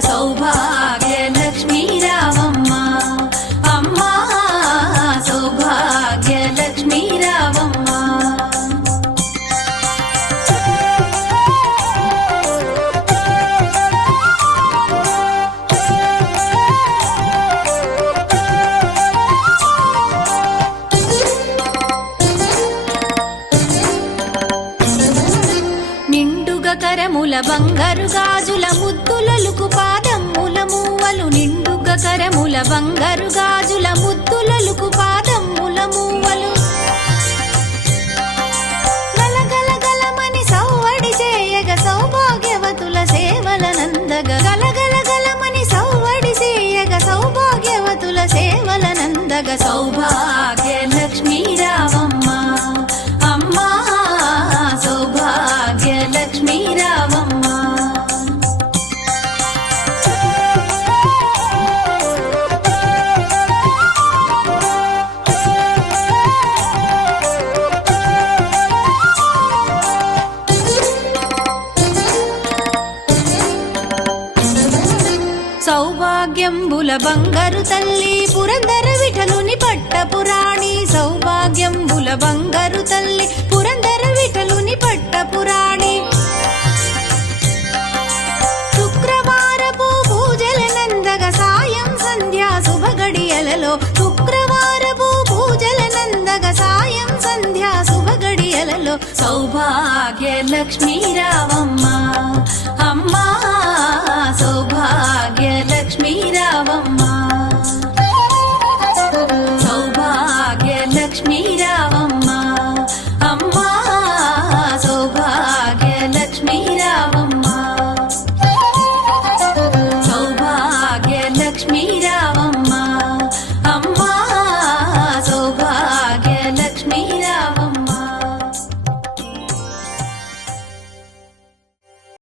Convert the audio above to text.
సౌభాగ్య లక్ష్మీ రావమ్మ అమ్మా సౌభాగ్య లక్ష్మీ రావమ్మ. కరముల బంగారు గాజుల ముద్దులలుకు పాదమ్ముల మూవలు నిండుగ కరముల బంగారు గాజుల ముద్దులలుకు పాదమ్ముల మూవలు గలగలగలమని సౌవడి చేయగ సౌభాగ్యవతుల సేవల నందగ గలగలగలమని సౌవడి చేయగ సౌభాగ్యవతుల సేవల నందగ సౌభాగ్య లక్ష్మీ రావమ్మ అమ్మా సౌభాగ్య లక్ష్మీ రావమ్మ. సౌభాగ్యంబుల బంగారు తల్లి పురందర విఠలుని పట్టపురాణి సౌభాగ్యంబుల బంగారు తల్లి పురందర విఠలుని పట్టపురాణి శుక్రవారపు పూజల నందగ సాయం సంధ్యా శుభగడియలలో శుక్రవారపు పూజల నందగ సాయం సంధ్యా శుభగడియలలో సౌభాగ్య లక్ష్మీ రావమ్మ అమ్మా సౌభాగ్య లక్ష్మీ రావమ్మ.